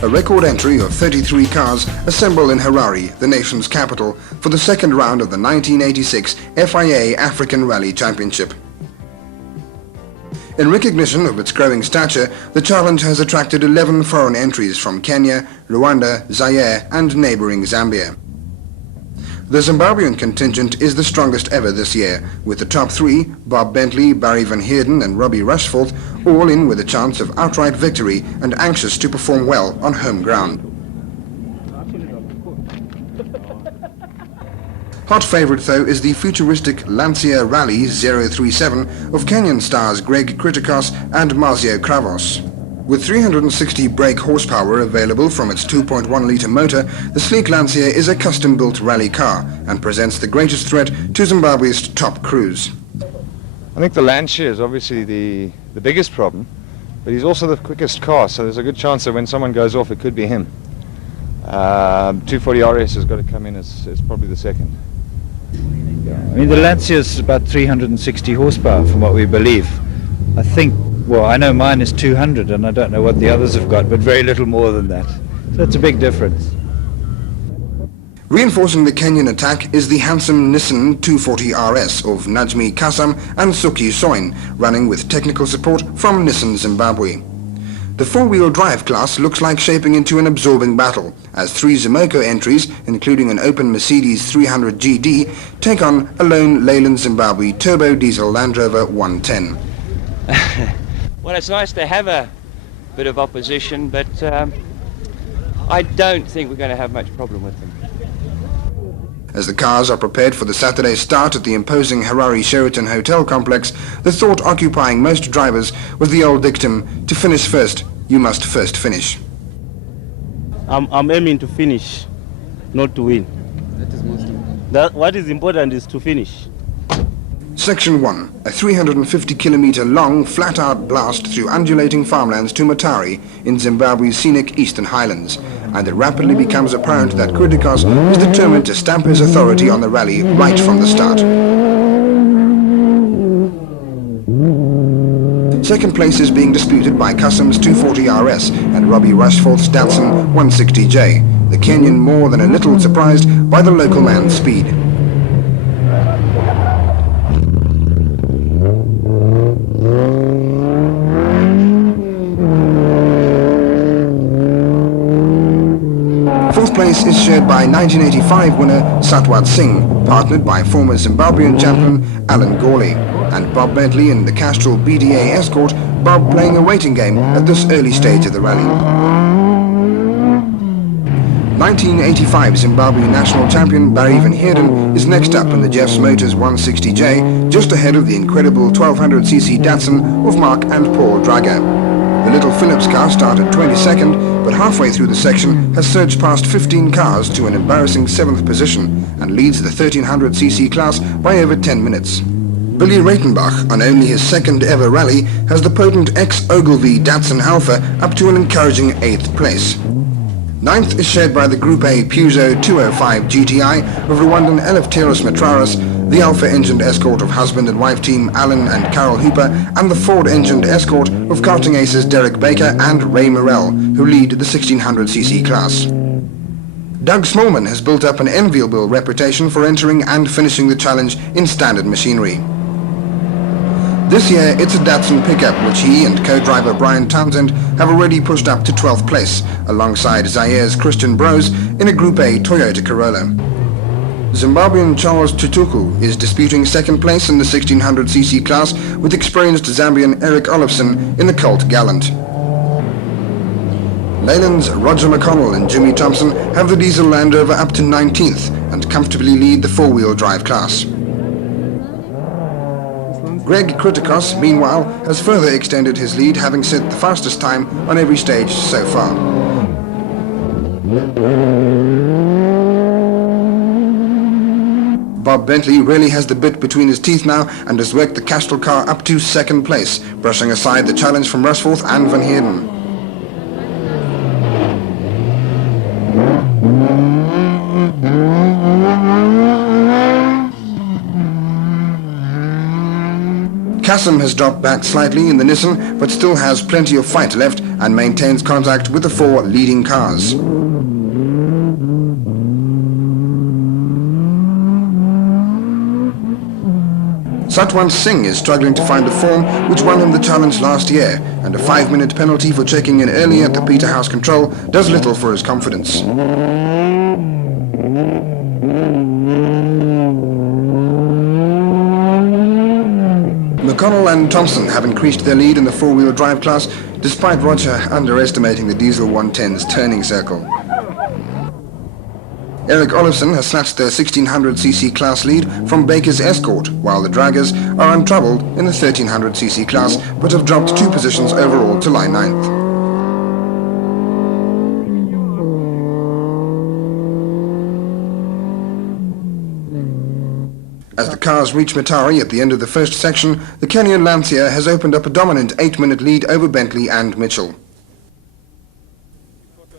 A record entry of 33 cars assemble in Harare, the nation's capital, for the second round of the 1986 FIA African Rally Championship. In recognition of its growing stature, the challenge has attracted 11 foreign entries from Kenya, Rwanda, Zaire and neighboring Zambia. The Zimbabwean contingent is the strongest ever this year, with the top three, Bob Bentley, Barry van Heerden and Robbie Rushforth, all in with a chance of outright victory and anxious to perform well on home ground. Hot favourite though is the futuristic Lancia Rally 037 of Kenyan stars Greg Kritikos and Marzio Kravos. With 360 brake horsepower available from its 2.1-litre motor, the sleek Lancia is a custom-built rally car and presents the greatest threat to Zimbabwe's top crews. I think the Lancia is obviously the biggest problem, but he's also the quickest car, so there's a good chance that when someone goes off, it could be him. 240 RS has got to come in as probably the second. I mean, the Lancia is about 360 horsepower from what we believe. I think, well, I know mine is 200 and I don't know what the others have got, but very little more than that. So it's a big difference. Reinforcing the Kenyan attack is the handsome Nissan 240 RS of Najmi Kasam and Suki Soin, running with technical support from Nissan Zimbabwe. The four-wheel drive class looks like shaping into an absorbing battle, as three Zimoco entries, including an open Mercedes 300 GD, take on a lone Leyland Zimbabwe turbo diesel Land Rover 110. Well, it's nice to have a bit of opposition, but I don't think we're going to have much problem with them. As the cars are prepared for the Saturday start at the imposing Harare Sheraton Hotel complex, the thought occupying most drivers was the old dictum, to finish first, you must first finish. I'm aiming to finish, not to win. That is most important. What is important is to finish. Section 1, a 350-kilometre long flat-out blast through undulating farmlands to Matari in Zimbabwe's scenic eastern highlands, and it rapidly becomes apparent that Kritikos is determined to stamp his authority on the rally right from the start. Second place is being disputed by Kasam's 240 RS and Robbie Rushforth's Datsun 160J, the Kenyan more than a little surprised by the local man's speed. Fourth place is shared by 1985 winner Satwat Singh, partnered by former Zimbabwean champion Alan Gawley, and Bob Bentley in the Castrol BDA Escort, Bob playing a waiting game at this early stage of the rally. 1985 Zimbabwe national champion Barry van Heerden is next up in the Jeffs Motors 160J, just ahead of the incredible 1200cc Datsun of Mark and Paul Drager. The little Phillips car started 22nd, but halfway through the section has surged past 15 cars to an embarrassing 7th position and leads the 1300cc class by over 10 minutes. Billy Reitenbach, on only his second ever rally, has the potent ex-Ogilvy Datsun Alpha up to an encouraging 8th place. 9th is shared by the Group A Peugeot 205 GTI of Rwandan Eleftheros Metraris, the Alpha-engined Escort of husband and wife team Alan and Carol Hooper, and the Ford-engined Escort of karting aces Derek Baker and Ray Morrell, who lead the 1600cc class. Doug Smallman has built up an enviable reputation for entering and finishing the challenge in standard machinery. This year it's a Datsun pickup which he and co-driver Brian Townsend have already pushed up to 12th place, alongside Zaire's Christian Brose in a Group A Toyota Corolla. Zimbabwean Charles Tutuku is disputing second place in the 1600cc class with experienced Zambian Eric Olofsson in the Colt Gallant. Leyland's Roger McConnell and Jimmy Thompson have the diesel Land Rover up to 19th and comfortably lead the four-wheel drive class. Greg Kritikos, meanwhile, has further extended his lead, having set the fastest time on every stage so far. Bob Bentley really has the bit between his teeth now and has worked the Castrol car up to second place, brushing aside the challenge from Rushforth and Van Heerden. Kasam has dropped back slightly in the Nissan, but still has plenty of fight left and maintains contact with the four leading cars. Satwant Singh is struggling to find a form which won him the challenge last year, and a 5-minute penalty for checking in early at the Peterhouse control does little for his confidence. McConnell and Thompson have increased their lead in the four-wheel drive class, despite Roger underestimating the diesel 110's turning circle. Eric Olofsson has snatched the 1600cc class lead from Baker's Escort, while the draggers are untroubled in the 1300cc class, but have dropped 2 positions overall to lie 9th. As the cars reach Matari at the end of the first section, the Kenyan Lancia has opened up a dominant 8-minute lead over Bentley and Mitchell.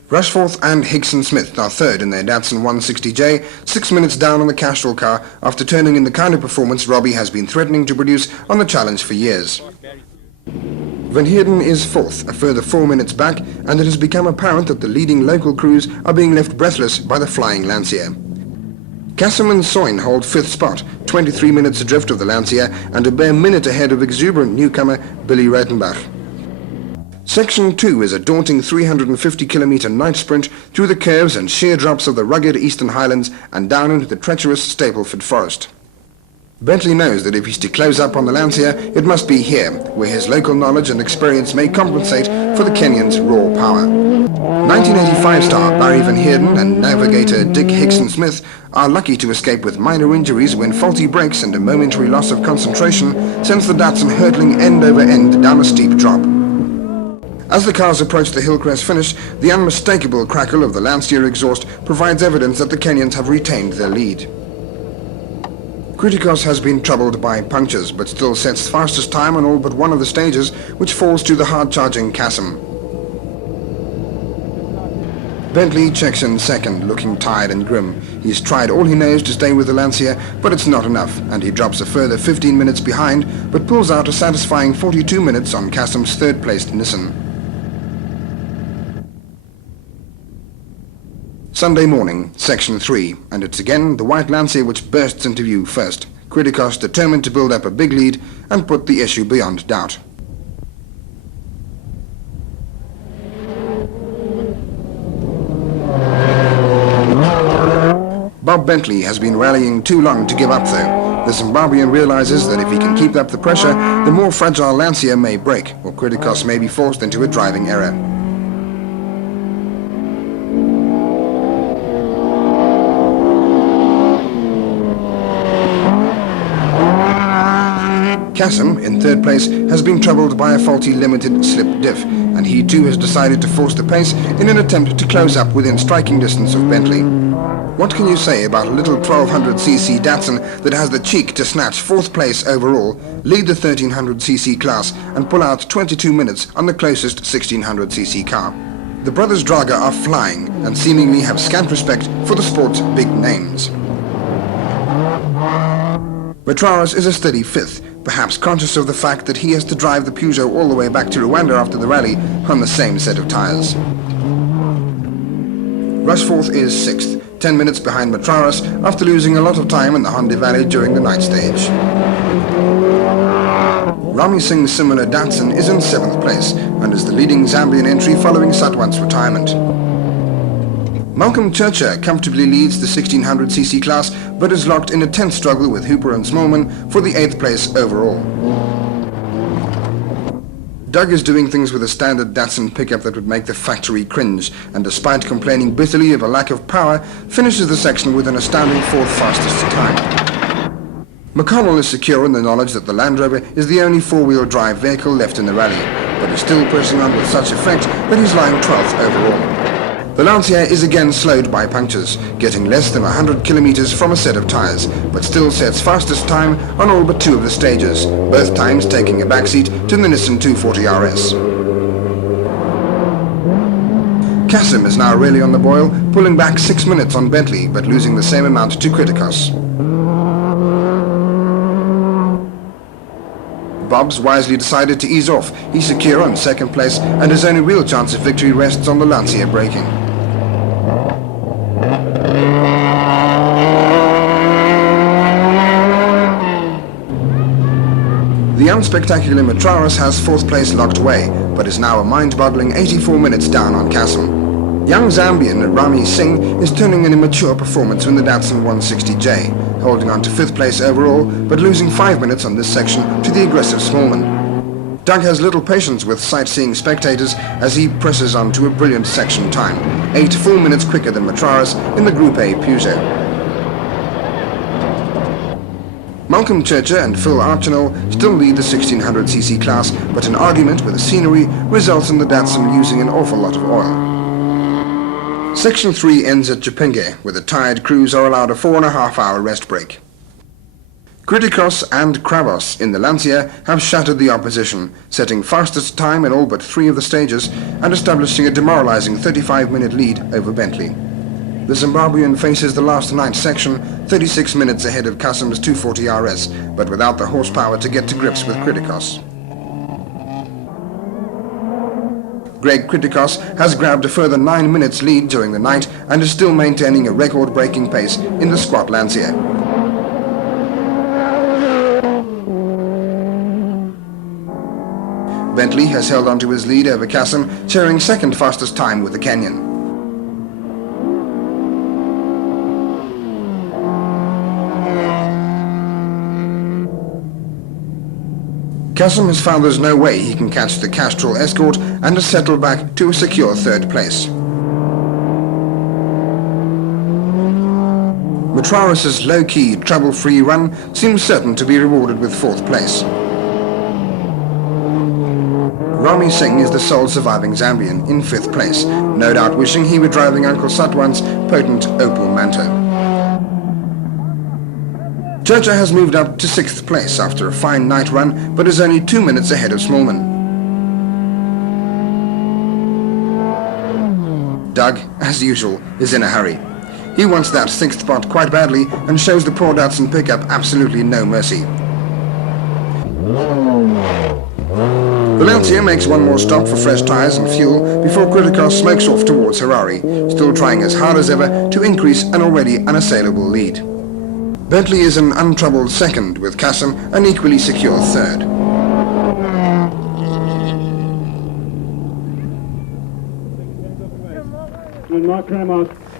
Rushforth and Higson Smith are third in their Datsun 160J, 6 minutes down on the Castrol car after turning in the kind of performance Robbie has been threatening to produce on the challenge for years. Van Heerden is fourth, a further 4 minutes back, and it has become apparent that the leading local crews are being left breathless by the flying Lancia. Kassem and Soin hold fifth spot, 23 minutes adrift of the Lancia and a bare minute ahead of exuberant newcomer Billy Reitenbach. Section 2 is a daunting 350-kilometre night sprint through the curves and sheer drops of the rugged Eastern Highlands and down into the treacherous Stapleford Forest. Bentley knows that if he's to close up on the Lancia, it must be here, where his local knowledge and experience may compensate for the Kenyan's raw power. 1985 star Barry Van Heerden and navigator Dick Higson Smith are lucky to escape with minor injuries when faulty brakes and a momentary loss of concentration sends the Datsun hurtling end over end down a steep drop. As the cars approach the hillcrest finish, the unmistakable crackle of the Lancia exhaust provides evidence that the Kenyans have retained their lead. Kritikos has been troubled by punctures, but still sets fastest time on all but one of the stages, which falls to the hard-charging Kassem. Bentley checks in second, looking tired and grim. He's tried all he knows to stay with the Lancia, but it's not enough, and he drops a further 15 minutes behind, but pulls out a satisfying 42 minutes on Kassem's third-placed Nissan. Sunday morning, Section 3, and it's again the white Lancia which bursts into view first. Kritikos determined to build up a big lead and put the issue beyond doubt. Bob Bentley has been rallying too long to give up though. The Zimbabwean realizes that if he can keep up the pressure, the more fragile Lancia may break, or Kritikos may be forced into a driving error. Kassem, in third place, has been troubled by a faulty limited slip diff, and he too has decided to force the pace in an attempt to close up within striking distance of Bentley. What can you say about a little 1200cc Datsun that has the cheek to snatch fourth place overall, lead the 1300cc class, and pull out 22 minutes on the closest 1600cc car? The brothers Draga are flying and seemingly have scant respect for the sport's big names. Matraras is a steady fifth, perhaps conscious of the fact that he has to drive the Peugeot all the way back to Rwanda after the rally on the same set of tyres. Rushforth is sixth, 10 minutes behind Matraras after losing a lot of time in the Hondi Valley during the night stage. Rami Singh's similar Datsun is in seventh place and is the leading Zambian entry following Satwant's retirement. Malcolm Churcher comfortably leads the 1600cc class, but is locked in a tense struggle with Hooper and Smallman for the 8th place overall. Doug is doing things with a standard Datsun pickup that would make the factory cringe, and despite complaining bitterly of a lack of power, finishes the section with an astounding fourth fastest time. McConnell is secure in the knowledge that the Land Rover is the only four-wheel drive vehicle left in the rally, but is still pressing on with such effect that he's lying 12th overall. The Lancia is again slowed by punctures, getting less than 100 kilometers from a set of tires, but still sets fastest time on all but two of the stages, both times taking a backseat to the Nissan 240 RS. Kassem is now really on the boil, pulling back 6 minutes on Bentley, but losing the same amount to Kritikos. Bob's wisely decided to ease off. He's secure on second place, and his only real chance of victory rests on the Lancia braking. The unspectacular Matraris has fourth place locked away, but is now a mind-boggling 84 minutes down on Kassam. Young Zambian Rami Singh is turning in a mature performance in the Datsun 160J, holding on to fifth place overall, but losing 5 minutes on this section to the aggressive Smallman. Doug has little patience with sightseeing spectators as he presses on to a brilliant section time, 8 full minutes quicker than Matraris in the Group A Peugeot. Malcolm Churcher and Phil Archinall still lead the 1600cc class, but an argument with the scenery results in the Datsun using an awful lot of oil. Section 3 ends at Chipinge, where the tired crews are allowed a 4.5-hour rest break. Kritikos and Kravos in the Lancia have shattered the opposition, setting fastest time in all but 3 of the stages and establishing a demoralizing 35-minute lead over Bentley. The Zimbabwean faces the last night section 36 minutes ahead of Kassam's 240 RS, but without the horsepower to get to grips with Kritikos. Greg Kritikos has grabbed a further 9 minutes lead during the night and is still maintaining a record-breaking pace in the squat Lancia. Bentley has held on to his lead over Kassam, sharing second fastest time with the Kenyan. Kassam has found there's no way he can catch the Castrol Escort and has settled back to a secure third place. Matraris' low-key, trouble-free run seems certain to be rewarded with fourth place. Rami Singh is the sole surviving Zambian in fifth place, no doubt wishing he were driving Uncle Satwan's potent Opel Manta. Churcher has moved up to 6th place after a fine night run, but is only 2 minutes ahead of Smallman. Doug, as usual, is in a hurry. He wants that 6th spot quite badly and shows the poor Datsun pickup absolutely no mercy. The Lancia makes one more stop for fresh tyres and fuel before Kritikos smokes off towards Harare, still trying as hard as ever to increase an already unassailable lead. Bentley is an untroubled second, with Kassam an equally secure third.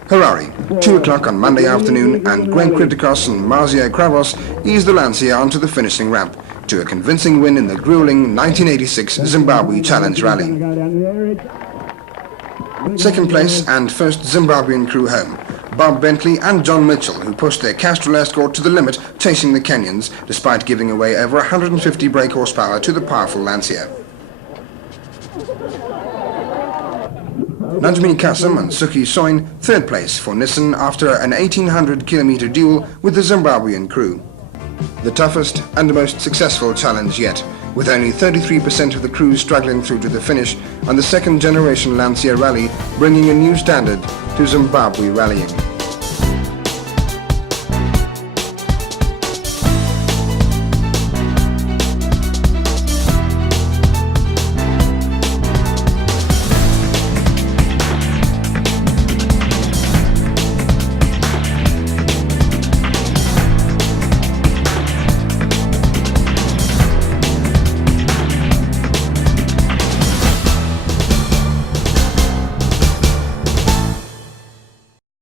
Harare, 2 o'clock on Monday afternoon, and Gwen Kritikos and Marzio Kravos ease the Lancia onto the finishing ramp to a convincing win in the grueling 1986 Zimbabwe Challenge Rally. Second place and first Zimbabwean crew home, Bob Bentley and John Mitchell, who pushed their Castrol Escort to the limit, chasing the Kenyans, despite giving away over 150 brake horsepower to the powerful Lancia. Najmi Kassam and Suki Soin, third place for Nissan after an 1,800-kilometer duel with the Zimbabwean crew. The toughest and most successful challenge yet, with only 33% of the crew struggling through to the finish, and the second-generation Lancia rally bringing a new standard to Zimbabwe rallying.